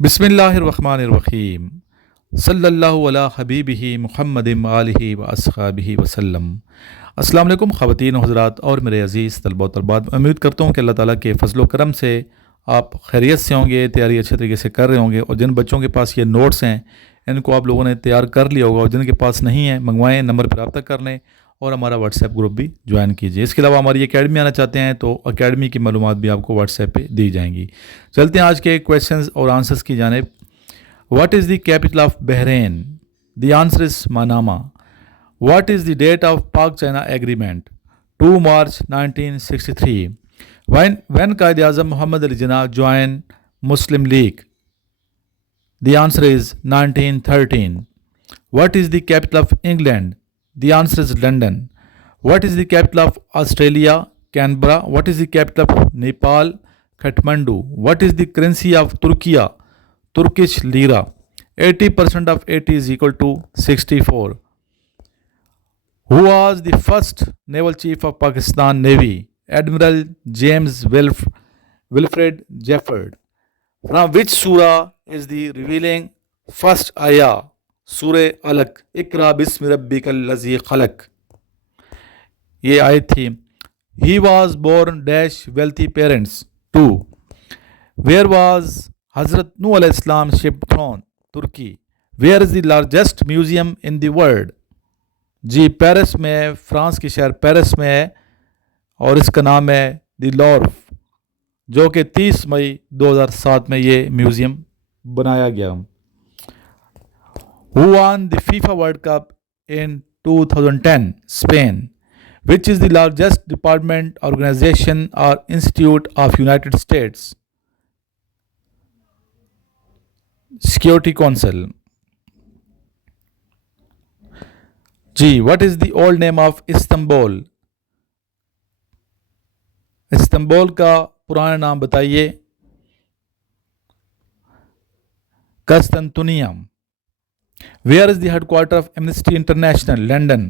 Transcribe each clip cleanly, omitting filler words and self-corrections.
बिस्मिल्लाहिर्रहमानिर्रहीम सल्लल्लाहु अला हबीबिही मुहम्मद आलिहि व अस्हाबिहि वसल्लम। अस्सलाम वालेकुम ख़वातीन और हज़रात और मेरे अज़ीज़ तलबा और तलबात, उम्मीद करता हूँ कि अल्लाह ताला के फजल व करम से आप खैरियत से होंगे, तैयारी अच्छे तरीके से कर रहे होंगे। और जिन बच्चों के पास ये नोट्स हैं इनको आप लोगों ने तैयार कर लिया होगा, और जिनके पास नहीं है मंगवाएँ, नंबर पर रब्ता कर लें और हमारा व्हाट्सएप ग्रुप भी ज्वाइन कीजिए। इसके अलावा हमारी अकेडमी आना चाहते हैं तो अकेडमी की मालूमात भी आपको व्हाट्सएप पे दी जाएंगी। चलते हैं आज के क्वेश्चंस और आंसर्स की जानिब। What is the capital of Bahrain? The answer is Manama. What is the date of Pak China agreement? 2 March 1963। when Quaid Azam Mohammad Ali Jinnah join Muslim League? The answer is 1913। What is the capital of England? The answer is London. What is the capital of Australia? Canberra. What is the capital of Nepal? Kathmandu. What is the currency of Turkey? Turkish lira. 80% of 80 is equal to 64. Who was the first naval chief of Pakistan Navy? Admiral James Wilfred Jefford. From which surah is the revealing first ayah? सूरे अलक, इकरा बिस्मि रब्बिकल लज़ी खलक। ये आयत थी। He was born dash wealthy parents. 2 where was हज़रत नूह अलैहिस्सलाम शिप थ्रोन? तुर्की। Where is the largest museum in the world? जी पेरिस में, फ्रांस के शहर पेरिस में है और इसका नाम है द लॉर्फ, जो कि 30 मई 2007 में ये म्यूज़ियम बनाया गया। Who won the FIFA World Cup in 2010? Spain. Which is the largest department, organization or institute of United States? Security Council. G. What is the old name of Istanbul? Istanbul का पुराना नाम बताइए। कस्तंतुनिया। Where is the headquarter of Amnesty International? London.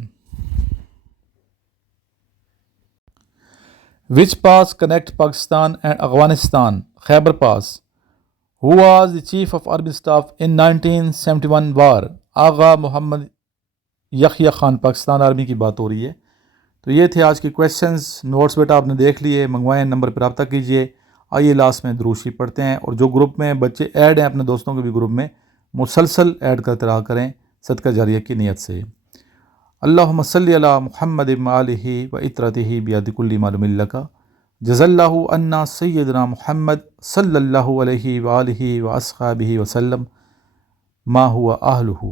Which pass connect Pakistan and Afghanistan? Khyber Pass. Who was the chief of army staff in 1971 war? Agha Mohammad Yahya Khan. Pakistan army की बात हो रही है। तो ये थे आज के क्वेश्चंस। नोट्स बेटा आपने देख लिए, मंगवाएं, नंबर पर रब्ता कीजिए। आइए लास्ट में दुरूद शरीफ पढ़ते हैं, और जो ग्रुप में बच्चे ऐड हैं अपने दोस्तों के भी ग्रुप में मुसलसल ऐड करते रहा करें सदका जारिया की नीयत से। अल्लाहुम्मा सल्ली अला मुहम्मद व आलिहि व इत्रतिहि बियदि कुल्ली मालूमिन लका जज़ल्लाहु अन्ना सय्यदना मुहम्मद सल्लल्लाहु अलैहि व आलिहि व अस्हाबिहि व सल्लम मा हुवा अहलुहु।